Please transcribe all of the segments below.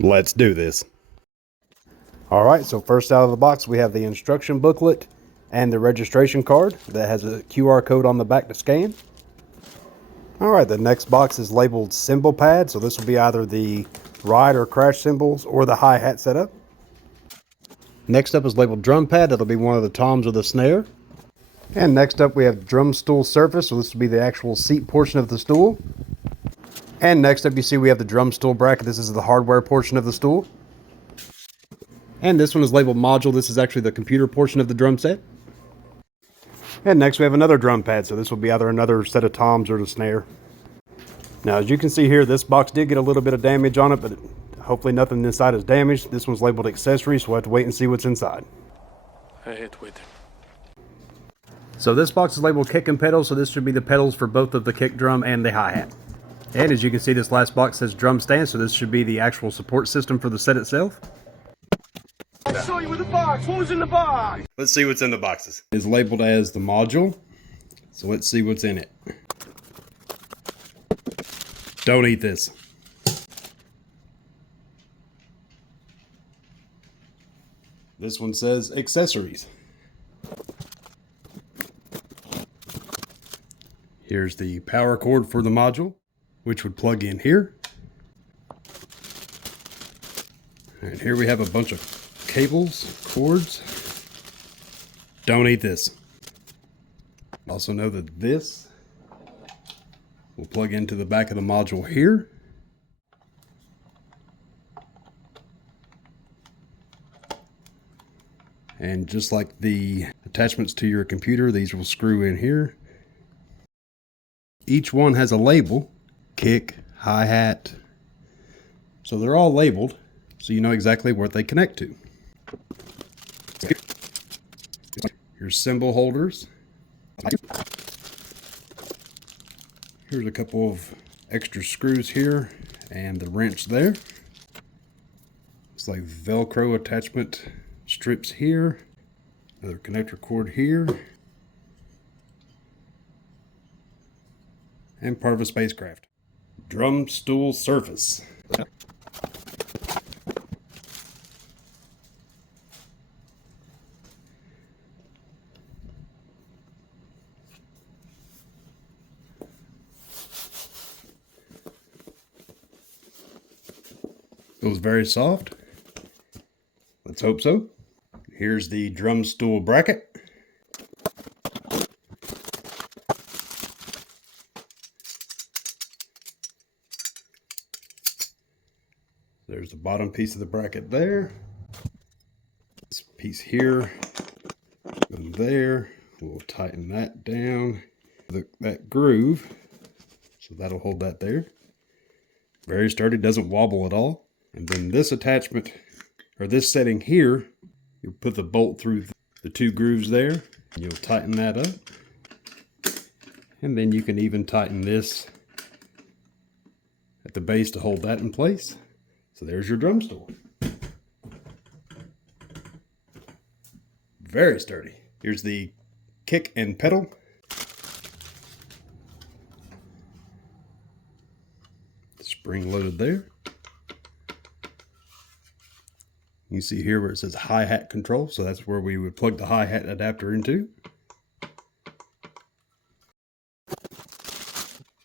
Let's do this. All right, so first out of the box, we have the instruction booklet and the registration card that has a QR code on the back to scan. All right, the next box is labeled cymbal pad. So this will be either the ride or crash cymbals or the hi-hat setup. Next up is labeled drum pad. That'll be one of the toms or the snare. And next up we have drum stool surface. So this will be the actual seat portion of the stool. And next up you see we have the drum stool bracket. This is the hardware portion of the stool. And this one is labeled module. This is actually the computer portion of the drum set. And next we have another drum pad. So this will be either another set of toms or the snare. Now as you can see here, this box did get a little bit of damage on it, but hopefully nothing inside is damaged. This one's labeled accessories, so we'll have to wait and see what's inside. I hate waiting. So this box is labeled kick and pedals, so this should be the pedals for both of the kick drum and the hi-hat. And as you can see, this last box says drum stand, so this should be the actual support system for the set itself. I saw you with the box. What was in the box? Let's see what's in the boxes. It's labeled as the module, so let's see what's in it. Don't eat this. This one says accessories. Here's the power cord for the module, which would plug in here. And here we have a bunch of cables, cords. Don't eat this. Also know that this will plug into the back of the module here. And just like the attachments to your computer, these will screw in here. Each one has a label, kick, hi-hat. So they're all labeled, so you know exactly what they connect to. Your cymbal holders. Here's a couple of extra screws here and the wrench there. It's like Velcro attachment strips here. Another connector cord here. And part of a spacecraft. Drum stool surface. Feels very soft. Let's hope so. Here's the drum stool bracket. There's the bottom piece of the bracket there. This piece here and there. We'll tighten that down. That groove. So that'll hold that there. Very sturdy, doesn't wobble at all. And then this attachment, or this setting here, you'll put the bolt through the two grooves there. And you'll tighten that up. And then you can even tighten this at the base to hold that in place. So there's your drum stool. Very sturdy. Here's the kick and pedal. Spring loaded there. You see here where it says hi-hat control. So that's where we would plug the hi-hat adapter into.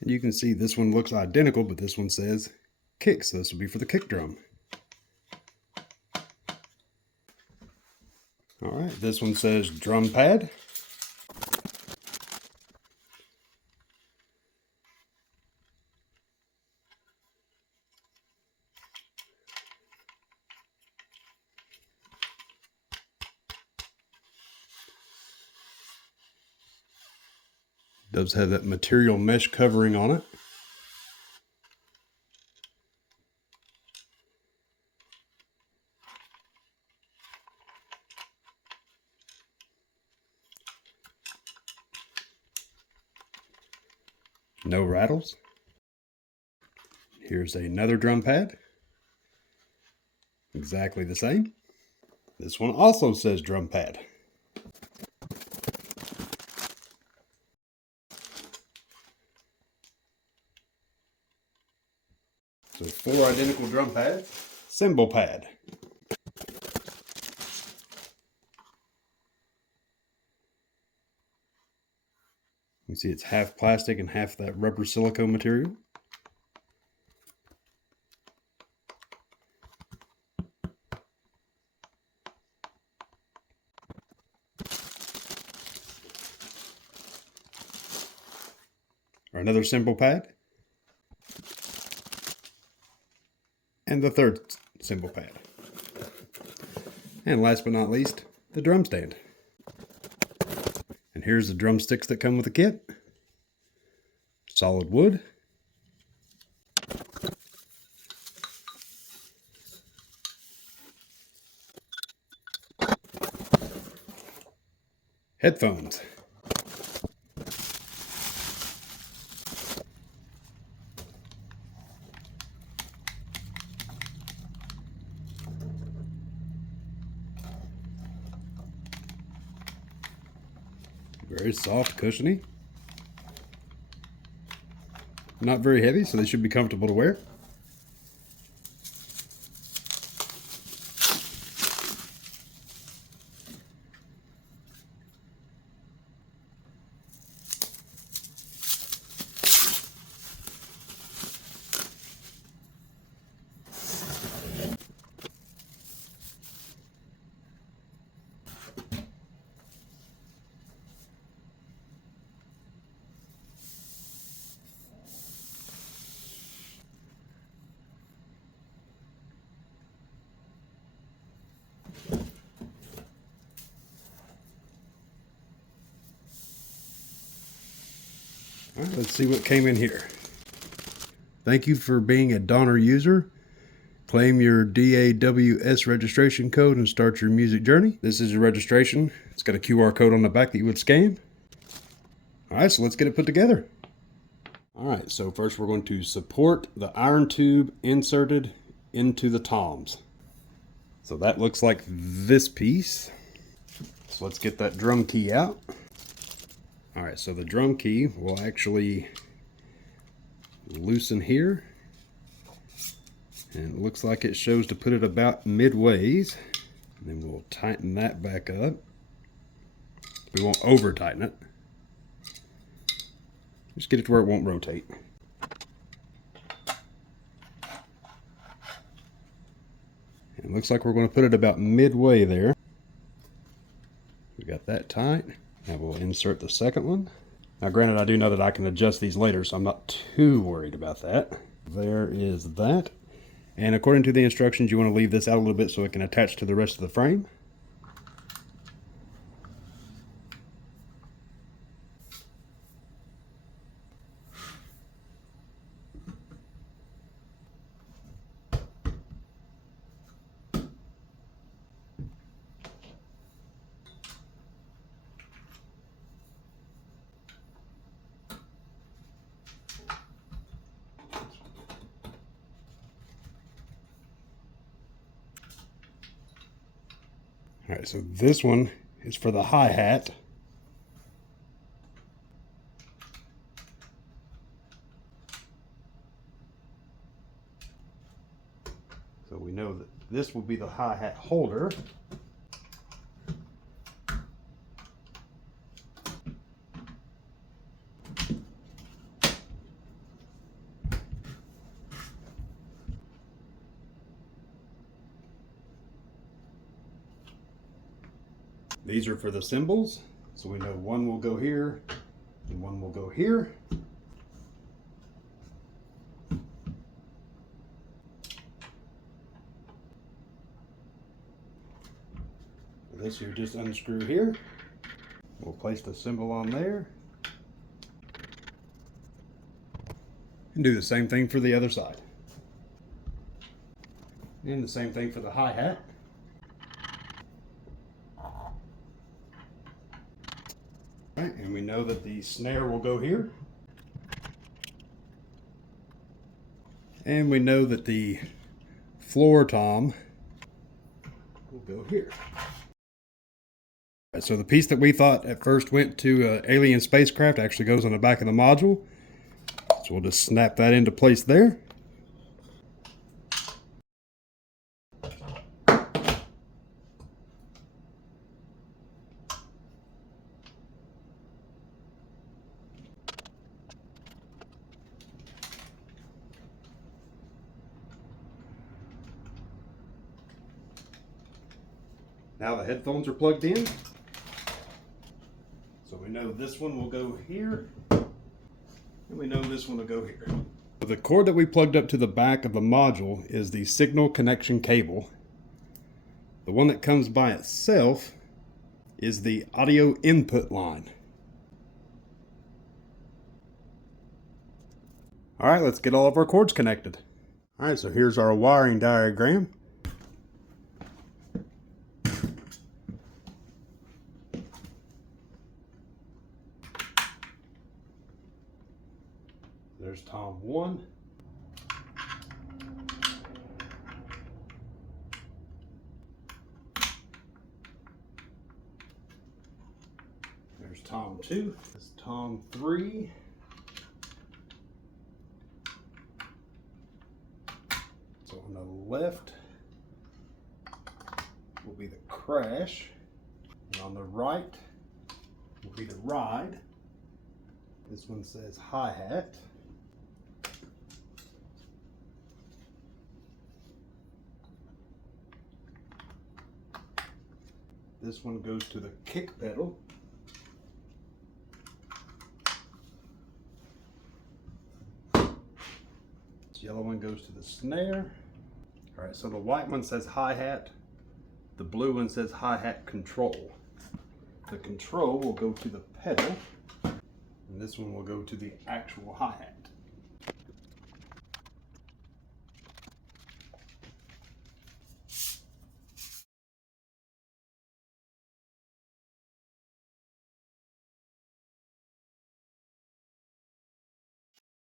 And you can see this one looks identical, but this one says kick. So this will be for the kick drum. All right, this one says drum pad. Does have that material mesh covering on it. No rattles. Here's another drum pad. Exactly the same. This one also says drum pad. So 4 identical drum pads, cymbal pad. You see it's half plastic and half that rubber silica material. Or another cymbal pad. And the third cymbal pad. And last but not least, the drum stand. And here's the drumsticks that come with the kit. Solid wood. Headphones. Very soft, cushiony. Not very heavy, so they should be comfortable to wear. All right, let's see what came in here. Thank you for being a Donner user. Claim your DAWS registration code and start your music journey. This is your registration. It's got a QR code on the back that you would scan. All right, so let's get it put together. All right, so first we're going to support the iron tube inserted into the toms. So that looks like this piece. So let's get that drum key out. All right, so the drum key will actually loosen here. And it looks like it shows to put it about midways. And then we'll tighten that back up. We won't over tighten it. Just get it to where it won't rotate. And it looks like we're going to put it about midway there. We got that tight. Now we'll insert the second one. Now granted, I do know that I can adjust these later, so I'm not too worried about that. There is that. And according to the instructions, you want to leave this out a little bit so it can attach to the rest of the frame. All right, so this one is for the hi-hat. So we know that this will be the hi-hat holder. These are for the cymbals, so we know one will go here and one will go here. This you just unscrew here. We'll place the cymbal on there. And do the same thing for the other side. And the same thing for the hi-hat. Right, and we know that the snare will go here. And we know that the floor tom will go here. Right, so the piece that we thought at first went to an alien spacecraft actually goes on the back of the module. So we'll just snap that into place there. Now the headphones are plugged in. So we know this one will go here, and we know this one will go here. The cord that we plugged up to the back of the module is the signal connection cable. The one that comes by itself is the audio input line. All right, let's get all of our cords connected. All right, so here's our wiring diagram. There's Tom 1. There's Tom 2. There's Tom 3. So on the left will be the crash, and on the right will be the ride. This one says hi-hat. This one goes to the kick pedal. This yellow one goes to the snare. All right, so the white one says hi-hat. The blue one says hi-hat control. The control will go to the pedal, and this one will go to the actual hi-hat.